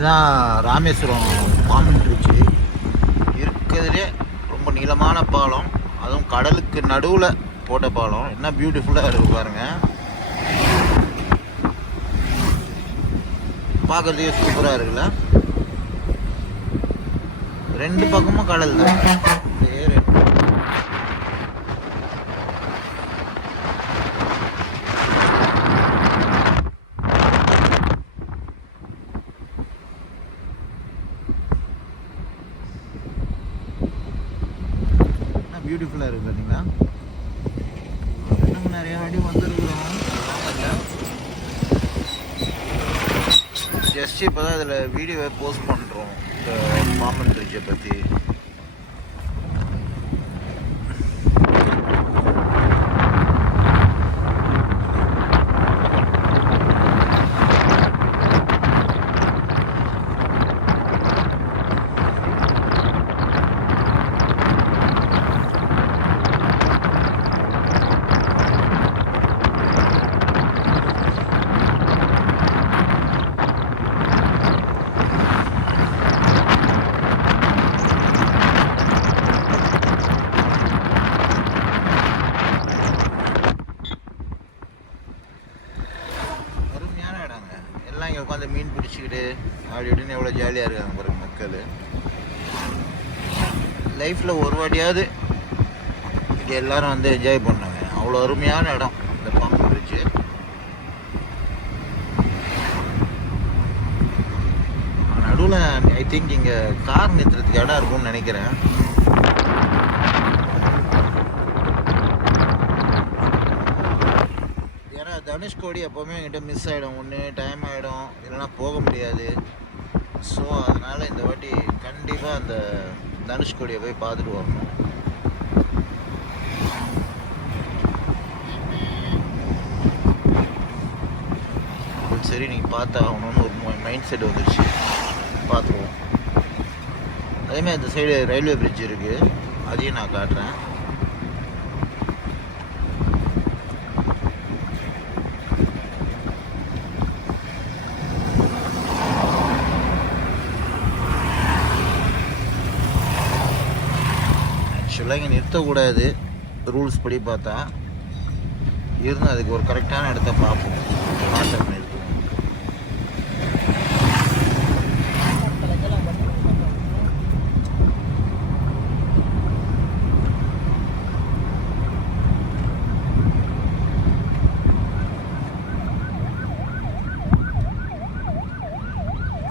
இதுதான் ராமேஸ்வரம் பாம்பன் பிரிட்ஜு. இருக்கிறதுலே ரொம்ப நீளமான பாலம், அதுவும் கடலுக்கு நடுவில் போட்ட பாலம். என்ன பியூட்டிஃபுல்லாக இருக்குது பாருங்கள். பார்க்குறதுக்கே சூப்பராக இருக்குல்ல. ரெண்டு பக்கமும் கடல் தான். பியூட்டிஃபுல்லாக இருக்குது பார்த்தீங்களா. நம்ம நிறைய வாட்டி வந்துருக்குறோம். ஜஸ்ட் இப்போ தான் இதில் வீடியோவை போஸ்ட் பண்ணுறோம் இந்த பாம்பன் பிரிட்ஜை பற்றி. எல்லாம் இங்கே உட்காந்து மீன் பிடிச்சிக்கிட்டு அப்படி இப்படின்னு எவ்வளோ ஜாலியாக இருக்காங்க பாருங்க மக்கள். லைஃப்பில் ஒரு வாட்டியாவது இங்கே எல்லோரும் வந்து என்ஜாய் பண்ணாங்க. அவ்வளோ அருமையான இடம் இந்த பாம்பன் பிரிட்ஜு. நடுவில் ஐ திங்க் இங்கே கார் நிறுத்துறதுக்கு இடம் இருக்கும்னு நினைக்கிறேன். தனுஷ்கோடி எப்போவுமே என்கிட்ட மிஸ் ஆகிடும். ஒன்று டைம் ஆகிடும், இல்லைனா போக முடியாது. ஸோ அதனால் இந்த வாட்டி கண்டிப்பாக அந்த தனுஷ்கோடியை போய் பார்த்துட்டு வரணும். சரி நீங்கள் பார்த்தா ஆகணும்னு ஒரு மைண்ட் செட் வந்துடுச்சு. பார்த்துருவோம். அதேமாதிரி அந்த சைடு ரயில்வே பிரிட்ஜ் இருக்குது, அதையும் நான் காட்டுறேன். ஆக்சுவலாக இங்கே நிறுத்தக்கூடாது ரூல்ஸ் படி பார்த்தா, இருந்து அதுக்கு ஒரு கரெக்டான இடத்த பார்ப்போம். வாட்டர் நிறுத்துவோம்.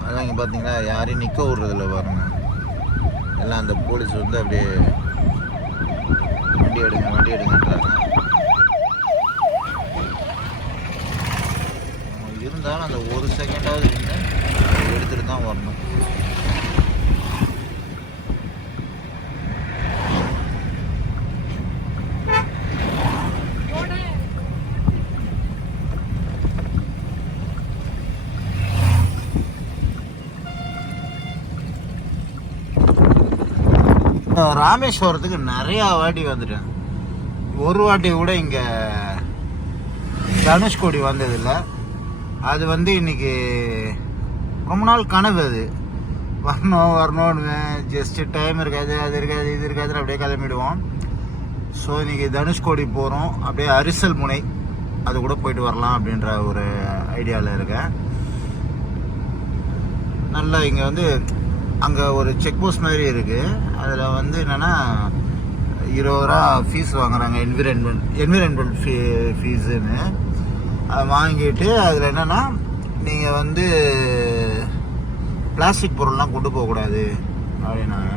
அதான் இங்கே பார்த்தீங்கன்னா யாரையும் நிற்க விடுறதில்ல பாருங்க. எல்லாம் அந்த போலீஸ் வந்து அப்படியே வண்டி எடுங்கன்றாங்க. இருந்தாலும் அந்த ஒரு செகண்டாவது நின்று எடுத்துகிட்டு தான் வரணும். ராமேஸ்வரத்துக்கு நிறையா வாட்டி வந்துட்டேன். ஒரு வாட்டி கூட இங்கே தனுஷ்கோடி வந்ததில்லை. அது வந்து இன்னைக்கு ரொம்ப நாள் கனவு. அது வரணும்னு ஜஸ்ட்டு டைம் இருக்காது, அது இருக்காது, இது இருக்காதுன்னு அப்படியே கிளம்பிடுவோம். ஸோ இன்றைக்கி தனுஷ்கோடி போகிறோம். அப்படியே அரிசல் முனை அது கூட போயிட்டு வரலாம் அப்படின்ற ஒரு ஐடியாவில் இருக்கேன். நல்லா இங்கே வந்து அங்கே ஒரு செக் போஸ்ட் மாதிரி இருக்குது. அதில் வந்து என்னென்னா 20 ரூபா ஃபீஸ் வாங்குறாங்க, என்விரான்மெண்ட் ஃபீஸுன்னு. அதை வாங்கிட்டு அதில் என்னென்னா நீங்கள் வந்து பிளாஸ்டிக் பொருள்லாம் கொண்டு போகக்கூடாது அப்படின்னாங்க.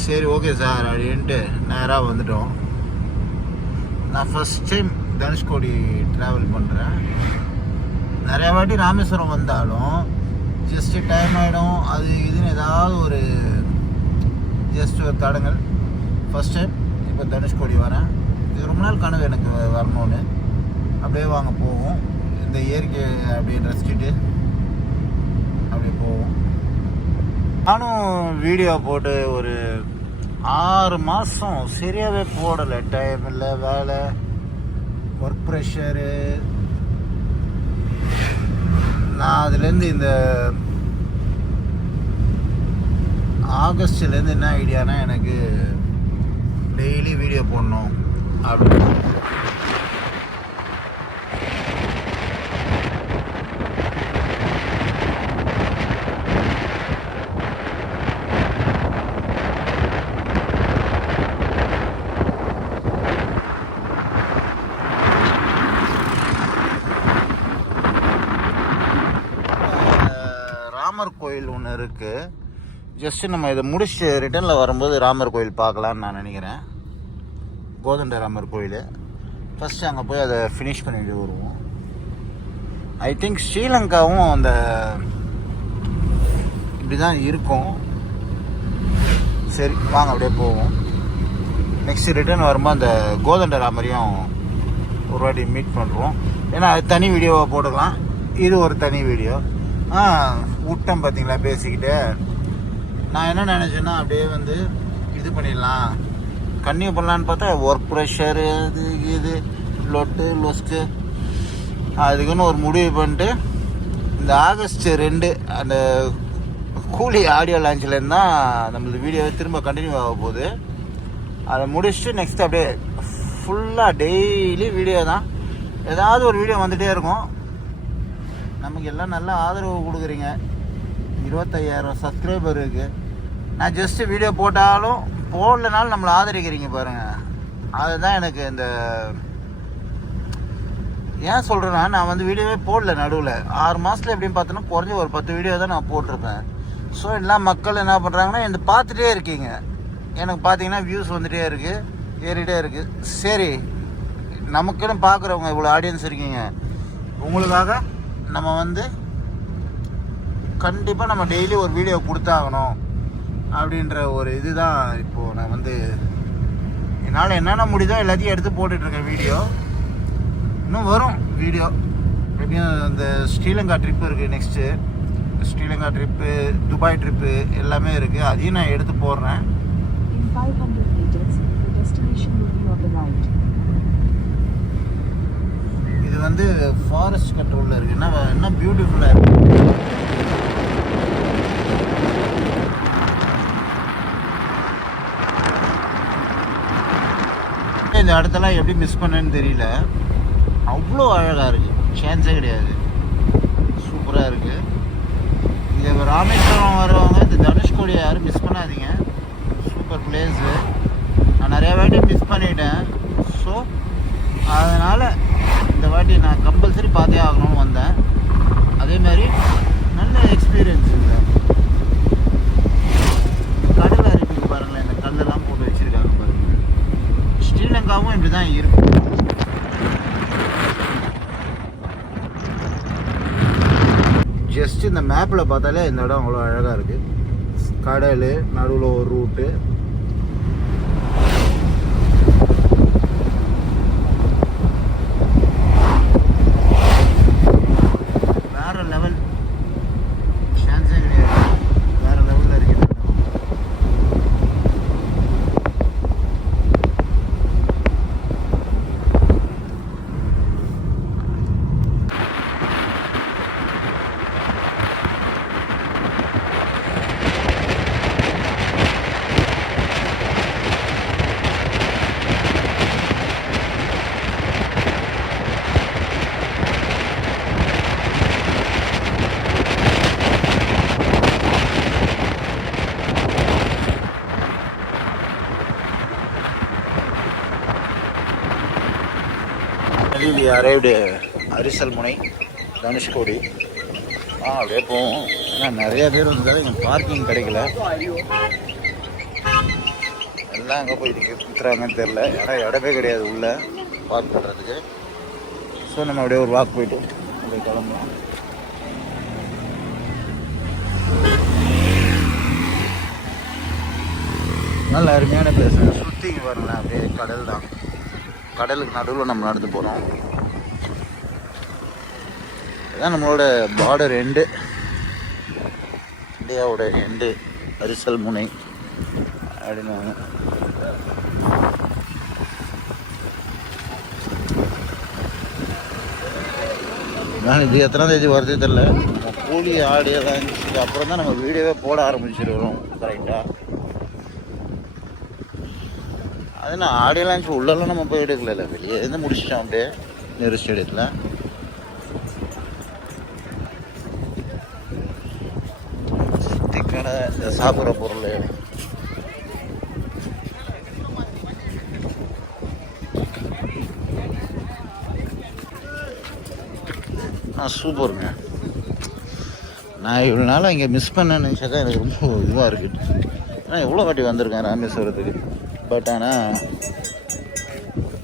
சரி ஓகே சார் அப்படின்ட்டு நேராக வந்துட்டோம். நான் ஃபஸ்ட் டைம் தனுஷ்கோடி ட்ராவல் பண்ணுறேன். நிறையா வாட்டி ராமேஸ்வரம் வந்தாலும் ஜஸ்ட்டு டைம் ஆகிடும், அது இதுன்னு ஏதாவது ஒரு ஜஸ்ட் ஒரு தடங்கள். ஃபஸ்ட் டைம் இப்போ தனுஷ்கோடி வரேன். இது ரொம்ப நாள் கனவு எனக்கு வரணும்னு. அப்படியே வாங்க போவோம். இந்த இயற்கை அப்படியே ரசிச்சுட்டு அப்படியே போவோம். நானும் வீடியோ போட்டு ஒரு 6 மாதம் சரியாகவே போடலை. டைம் இல்லை, வேலை, ஒர்க் ப்ரெஷரு. நான் அதுலேருந்து இந்த ஆகஸ்ட்லேருந்து என்ன ஐடியானா எனக்கு டெய்லி வீடியோ போடணும் அப்படின்னு. ராமர் கோயில் ஒன்று இருக்குது. ஜஸ்ட்டு நம்ம இதை முடிச்சு ரிட்டர்னில் வரும்போது ராமர் கோயில் பார்க்கலான்னு நான் நினைக்கிறேன். கோதண்ட ராமர் கோயில் ஃபஸ்ட்டு அங்கே போய் அதை ஃபினிஷ் பண்ணிட்டு வருவோம். ஐ திங்க் ஸ்ரீலங்காவும் அந்த இப்படி தான் இருக்கும். சரி வாங்க அப்படியே போவோம். நெக்ஸ்ட் ரிட்டர்ன் வரும்போது அந்த கோதண்ட ராமரையும் ஒரு வாட்டி மீட் பண்ணுறோம். ஏன்னா அது தனி வீடியோவாக போட்டுக்கலாம், இது ஒரு தனி வீடியோ. விட்டம் பார்த்தீங்களா பேசிக்கிட்டு. நான் என்ன நினச்சேன்னா அப்படியே வந்து இது பண்ணிடலாம், கன்னியூ பண்ணலான்னு பார்த்தா ஒர்க் ப்ரெஷரு அது இது லொஸ்க்கு அதுக்குன்னு ஒரு முடிவு பண்ணிட்டு இந்த ஆகஸ்ட் 2 அந்த கூலி ஆடியோ லான்ச்லேருந்து தான் நம்மளது வீடியோவை திரும்ப கண்டினியூ ஆக போகுது. அதை முடிச்சுட்டு நெக்ஸ்ட் அப்படியே ஃபுல்லாக டெய்லி வீடியோ தான், ஏதாவது ஒரு வீடியோ வந்துகிட்டே இருக்கும். நமக்கு எல்லாம் நல்ல ஆதரவு கொடுக்குறீங்க. 25,000 சப்ஸ்கிரைபர் இருக்குது. நான் ஜஸ்ட்டு வீடியோ போட்டாலும் போடலனாலும் நம்மளை ஆதரிக்கிறீங்க பாருங்கள். அதுதான் எனக்கு இந்த ஏன் சொல்கிறேன்னா, நான் வந்து வீடியோவே போடல நடுவில் 6 மாதத்தில் எப்படின்னு பார்த்தோன்னா குறைஞ்சி ஒரு 10 வீடியோ தான் நான் போட்டிருப்பேன். ஸோ எல்லாம் மக்கள் என்ன பண்ணுறாங்கன்னா இந்த பார்த்துட்டே இருக்கீங்க. எனக்கு பார்த்தீங்கன்னா வியூஸ் வந்துகிட்டே இருக்குது, ஏறிட்டே இருக்குது. சரி, நமக்குன்னு பார்க்குறவங்க இவ்வளோ ஆடியன்ஸ் இருக்கீங்க, உங்களுக்காக நம்ம வந்து கண்டிப்பாக நம்ம டெய்லி ஒரு வீடியோ கொடுத்தாகணும் அப்படின்ற ஒரு இதுதான். இப்போது நான் வந்து என்னால் என்னென்ன முடியுதோ எல்லாத்தையும் எடுத்து போட்டுட்ருக்கேன் வீடியோ. இன்னும் வரும் வீடியோ. எப்படியும் இந்த ஸ்ரீலங்கா ட்ரிப்பு இருக்குது, next Sri Lanka trip, Dubai trip எல்லாமே இருக்குது. அதையும் நான் எடுத்து போடுறேன். இது வந்து ஃபாரஸ்ட் கண்ட்ரோலில் இருக்குது. என்ன பியூட்டிஃபுல்லாக இருக்குது. இந்த இடத்தெல்லாம் எப்படி மிஸ் பண்ணேன்னு தெரியல, அவ்வளோ அழகாக இருக்குது, சான்ஸே கிடையாது, சூப்பராக இருக்குது. இது ராமேஸ்வரம் வரவங்க இந்த தனுஷ்கோடியை யாரும் மிஸ் பண்ணாதீங்க, சூப்பர் பிளேஸு. நான் நிறையா வாட்டி மிஸ் பண்ணிட்டேன். ஸோ அதனால் இந்த வாட்டி நான் கம்பல்சரி பார்த்தே ஆகணும்னு வந்தேன். அதேமாதிரி நல்ல எக்ஸ்பீரியன்ஸ் இல்லை. கடல் அருவிக்கு பாருங்களேன், இந்த கல்லெல்லாம் போட்டு வச்சுருக்காங்க பாருங்கள். ஸ்ரீலங்காவும் இப்படி தான் இருக்கும். ஜஸ்ட் இந்த மேப்பில் பார்த்தாலே இந்த இடம் அவ்வளோ அழகாக இருக்குது. கடல் நடுவில் ஒரு ரூட்டு. வேற லெவல், சான்ஸே கிடையாது, வேற லெவலில் இருக்குது. We arrived அரிசல் முனை, தனுஷ்கோடி. அப்படியே போவோம். ஏன்னா நிறையா பேர் வந்தாலும் இங்கே பார்க்கிங் கிடைக்கல, எல்லாம் அங்கே போய் இருக்கிறாங்கன்னு தெரில. ஏன்னா இடமே கிடையாது உள்ளே பார்க் பண்ணுறதுக்கு. ஸோ நம்ம அப்படியே ஒரு வாக் போயிட்டு அப்படியே கிளம்புவோம். நல்ல அருமையான பிளேஸ். சுற்றி வரல, அப்படியே கடல் தான். கடலுக்கு நடுவில் நம்ம நடந்து போகிறோம். இதுதான் நம்மளோட பார்டர் எண்டு, இந்தியாவோட எண்டு அரிசல் முனை அப்படின்னு. நான் இது எத்தனை தேதி வருது தெரில. கூலி ஆடியோ லான்ச்சுக்கு அப்புறம் தான் நம்ம வீடியோவே போட ஆரம்பிச்சிருக்கிறோம் கரெக்டாக. அது நான் ஆடியோ லான்ச் உள்ளெல்லாம் நம்ம போய் எடுக்கல, வெளியே இருந்து முடிச்சிட்டோம் அப்படியே நேரு ஸ்டேடியத்தில். சுத்திக்கான இந்த சாப்பிட்ற பொருள் சூப்பருங்க. நான் இவ்வளோ நாளாக இங்கே மிஸ் பண்ணேன்னு நினச்சாக்கா எனக்கு ரொம்ப இதுவாக இருக்குது. ஆனால் எவ்வளோ வாட்டி வந்திருக்கேன் ராமேஸ்வரத்துக்கு. பட் ஆனால்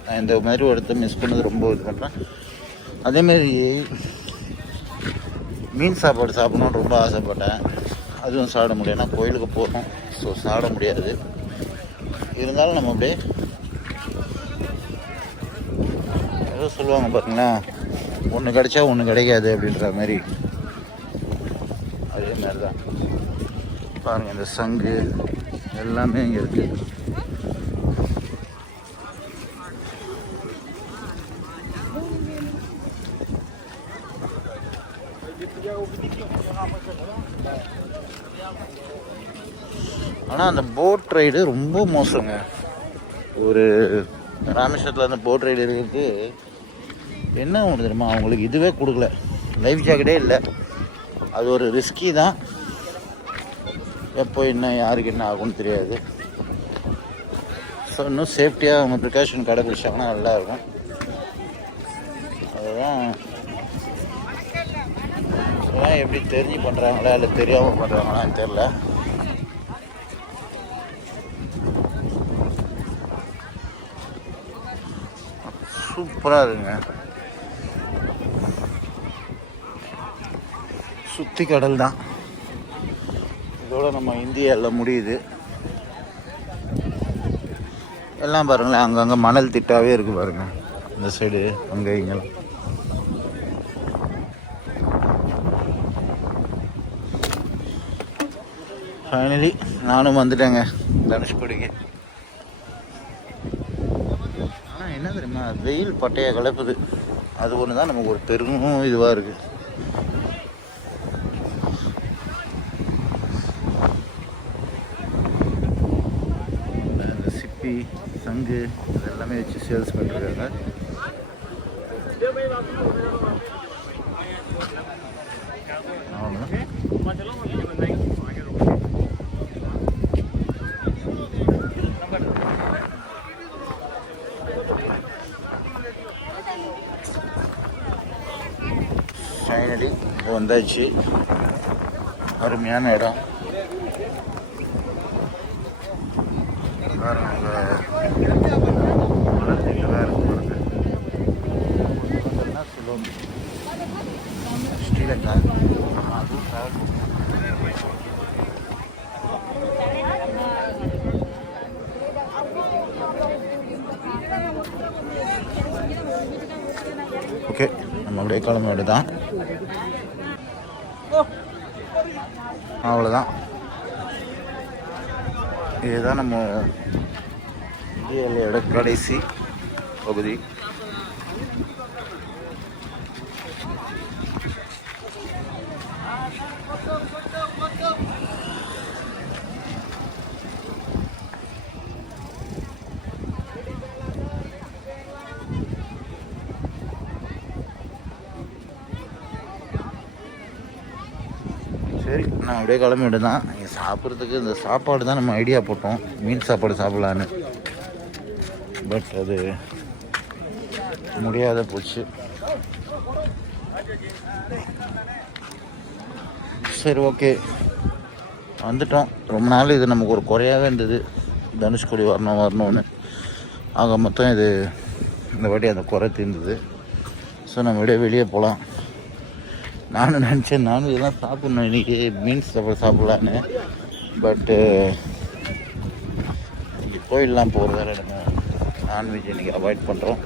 நான் இந்த மாதிரி ஒரு இடத்த மிஸ் பண்ணது ரொம்ப இது பண்ணுறேன். அதேமாரி மீன் சாப்பாடு சாப்பிட்ணுன்னு ரொம்ப ஆசைப்பட்டேன். அதுவும் சாப்பிட முடியாது, ஏன்னா கோயிலுக்கு போகிறோம். ஸோ சாப்பிட முடியாது. இருந்தாலும் நம்ம அப்படியே ஏதோ சொல்லுவாங்க பார்த்தீங்களா, ஒன்று கிடைச்சா ஒன்று கிடைக்காது அப்படின்ற மாதிரி. அதே மாதிரி தான் பாருங்கள், இந்த சங்கு எல்லாமே இங்கே இருக்குது. ஆனால் அந்த போட் ரைடு ரொம்ப மோசங்க. ஒரு ராமேஸ்வரத்தில் அந்த போட் ரைடு இருக்கிறது என்ன ஒன்று தெரியுமா, அவங்களுக்கு இதுவே கொடுக்கல, லைஃப் ஜாக்கெட்டே இல்லை. அது ஒரு ரிஸ்கி தான். எப்போ என்ன யாருக்கு என்ன ஆகும்னு தெரியாது. ஸோ இன்னும் சேஃப்டியாக அவங்க ப்ரிகாஷன் கடைபிடிச்சாங்கன்னா நல்லாயிருக்கும். அதுதான் இதெல்லாம் எப்படி தெரிஞ்சு பண்ணுறாங்களா இல்லை தெரியாமல் பண்ணுறாங்களான்னு தெரில. சூப்பராக இருக்குங்க. சுற்றி கடல் தான். இதோட நம்ம இந்தியாவில் முடியுது. எல்லாம் பாருங்களேன், அங்கங்கே மணல் திட்டாவே இருக்குது பாருங்கள். இந்த சைடு அங்கே இங்கெல்லாம். ஃபைனலி நானும் வந்துட்டேங்க தனுஷ்கோடிக்கு. ஆனால் என்ன தெரியுமா, வெயில் பட்டையை கலப்புது. அது ஒன்று தான் நமக்கு ஒரு பெரும் இதுவாக இருக்குது. சங்கு இதெல்லாமே வச்சு சேல்ஸ் பண்ணிருக்காங்க. ஃபைனலி வந்தாச்சு. அருமையான இடம். ஸ்ரீலங்கா ஓகே, நம்ம அப்படியே கிளம்ப தான். அவ்வளோதான். இதுதான் நம்ம இந்தியாவோட கடைசி பகுதி. சரி, நான் அப்படியே கிளம்பிட்டு தான். இங்கே சாப்பிட்றதுக்கு இந்த சாப்பாடு தான் நம்ம ஐடியா போட்டோம், மீன் சாப்பாடு சாப்பிட்லான்னு. பட் அது முடியாத போச்சு. சரி, ஓகே, வந்துட்டோம். ரொம்ப நாள் இது நமக்கு ஒரு குறையாகவே இருந்தது, தனுஷ்கோடி வரணும்னு. ஆக மொத்தம் இது இந்த வாட்டி அந்த குறை தீர்ந்தது. ஸோ நம்ம வெளியே போகலாம். நானும் நினச்சேன், நானும் இதெல்லாம் சாப்பிட்ணும் இன்றைக்கி, மீன் சாப்பிட்லான்னு. பட்டு இங்கே கோயிலெலாம் போகிறதால நம்ம நான்வெஜ் இன்றைக்கி அவாய்ட் பண்ணுறோம்.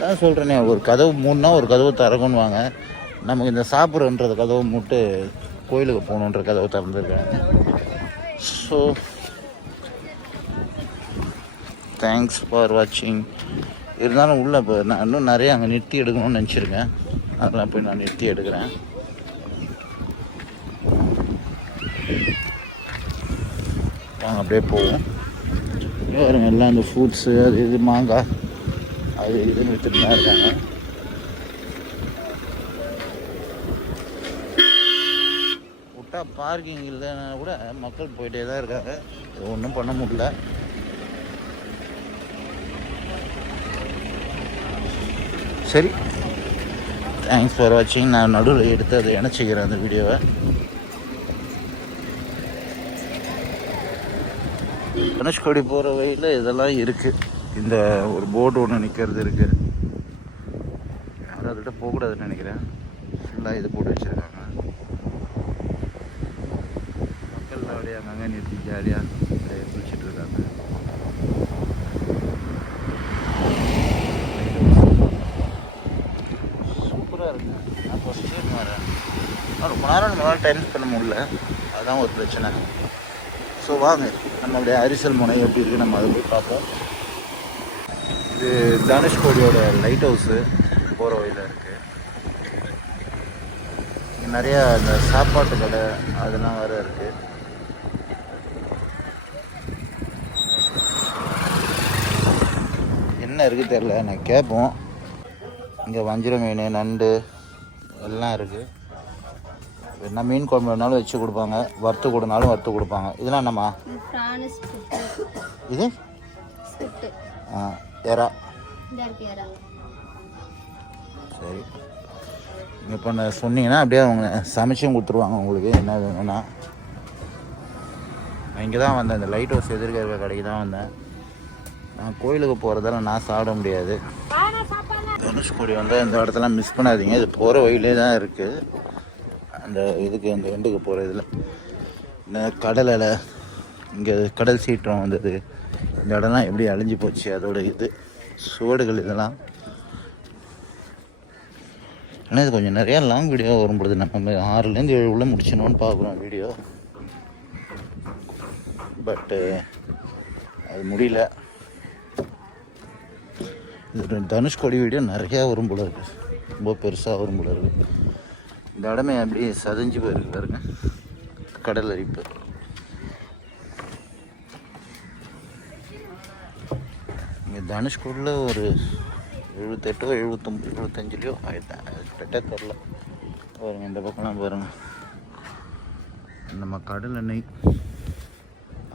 நான் சொல்கிறேனே, ஒரு கதவு மூணுனா ஒரு கதவு திறக்கணும்னு வாங்க. நமக்கு இந்த சாப்பிட்றன்ற கதவை மூட்டு கோயிலுக்கு போகணுன்ற கதவை திறந்துருக்காங்க. ஸோ தேங்க்ஸ் ஃபார் வாட்சிங். இருந்தாலும் உள்ளே இப்போ நான் இன்னும் நிறைய அங்கே நிறுத்தி எடுக்கணும்னு நினச்சிருக்கேன். அதெல்லாம் போய் நான் நிறுத்தி எடுக்கிறேன். வாங்க அப்படியே போவோம். பாருங்க எல்லாம் இந்த ஃப்ரூட்ஸு அது இது மாங்காய் அது இதுன்னு விற்றுட்டு தான் இருக்காங்க. விட்டா பார்க்கிங் இல்லைன்னா கூட மக்கள் போயிட்டே தான் இருக்காங்க. இது ஒன்றும் பண்ண முடியல. சரி, தேங்க்ஸ் ஃபார் வாட்சிங். நான் நடுவில் எடுத்து அதை இணைச்சிக்கிறேன் அந்த வீடியோவை. தனுஷ்கோடி போகிற வழியில் இதெல்லாம் இருக்குது. இந்த ஒரு போர்டு ஒன்று நிற்கிறது இருக்குது. யாரும் அதுகிட்ட போகக்கூடாதுன்னு நினைக்கிறேன். ஃபுல்லாக இது போட்டு வச்சுருக்காங்க. மக்கள்லாம் அப்படியே அங்கங்கே நிறுத்தி ஜாலியாக குளிச்சுட்டு இருக்காங்க. சூப்பராக இருக்குங்க. நான் ஃபஸ்ட் டைம் வரேன். ரொம்ப நேரம் நம்மளால் டைம் ஸ்பெண்ட் முடியல, அதுதான் ஒரு பிரச்சனை. ஸோ வாங்க நம்மளுடைய அரிசல் முனை எப்படி இருக்குது நம்ம அதை போய் பார்ப்போம். இது தனுஷ்கோடியோட லைட் ஹவுஸு போகிற வழியில் இருக்குது. இங்கே நிறையா இந்த சாப்பாட்டு கடை அதெல்லாம் வேறு இருக்குது. என்ன இருக்குது தெரில, நான் கேட்போம். இங்கே வஞ்சிரம் மீன், நண்டு எல்லாம் இருக்குது. என்ன மீன் குழம்பு வேணாலும் வச்சு கொடுப்பாங்க, வறுத்து கொடுனாலும் வறுத்து கொடுப்பாங்க. இதெல்லாம் என்னம்மா? இது எறா. சரி, நீங்கள் இப்போ சொன்னீங்கன்னா அப்படியே அவங்க சமைச்சும் கொடுத்துருவாங்க உங்களுக்கு என்ன வேணும்னா. நான் இங்கே தான் வந்தேன், இந்த லைட் ஹவுஸ் எதிர்க்க இருக்க கடைக்கு தான் வந்தேன். நான் கோயிலுக்கு போகிறதால நான் சாப்பிட முடியாது. தனுஷ்கோடி வந்து இந்த இடத்துல மிஸ் பண்ணாதீங்க. இது போகிற வழியிலே தான் இருக்குது. அந்த இதுக்கு அந்த எண்டுக்கு போகிற இதில் இந்த கடலில் இங்கே கடல் சீற்றம் வந்தது. இந்த இடம்லாம் எப்படி அழிஞ்சு போச்சு, அதோட இது சுவடுகள் இதெல்லாம். ஆனால் இது கொஞ்சம் நிறையா லாங் வீடியோ வரும்பொழுது நம்ம 6லேருந்து 7 உள்ள முடிச்சணும்னு பார்க்குறோம் வீடியோ. பட்டு அது முடியல. இது தனுஷ்கோடி வீடியோ நிறையா வரும் போல இருக்குது, ரொம்ப பெருசாக வரும் போல இருக்குது. இந்த இடமே அப்படியே சதஞ்சு போயிருக்கு பாருங்க, கடல் அரிப்பு. இங்கே தனுஷ்கோடியில் ஒரு 78 75 ஆகிட்டேன், கரெக்டாக தெரில. பாருங்கள் இந்த பக்கம்லாம் பாருங்கள், நம்ம கடல் எண்ணெய்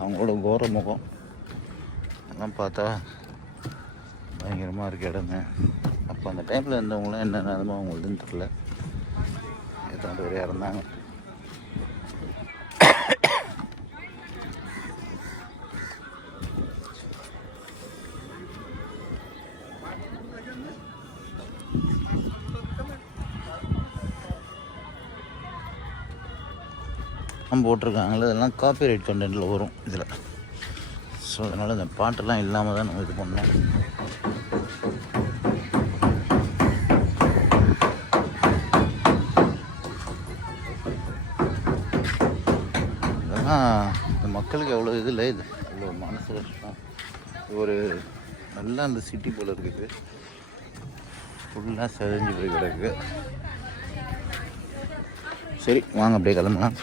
அவங்களோட கோர முகம் அதெல்லாம் பார்த்தா பயங்கரமாக இருக்க இடங்க. அப்போ அந்த டைமில் இருந்தவங்களாம் என்ன நிலமோ அவங்களுக்குன்னு தெரில. எத்தனை பேர் இறந்தாங்க. போட்டிருக்காங்களே இதெல்லாம் காப்பிரைட் கண்டென்ட்டில் வரும் இதில். ஸோ அதனால் இந்த பாட்டெல்லாம் இல்லாமல் தான் நம்ம இது பண்ணோம். இந்த மக்களுக்கு எவ்வளோ இது இல்லை, இது அவ்வளோ மனசு கஷ்டம். ஒரு நல்லா அந்த சிட்டி போல் இருக்குது, ஃபுல்லாக செதஞ்சு போய் கிடக்கு. சரி வாங்க அப்படியே கிளம்பலாம்.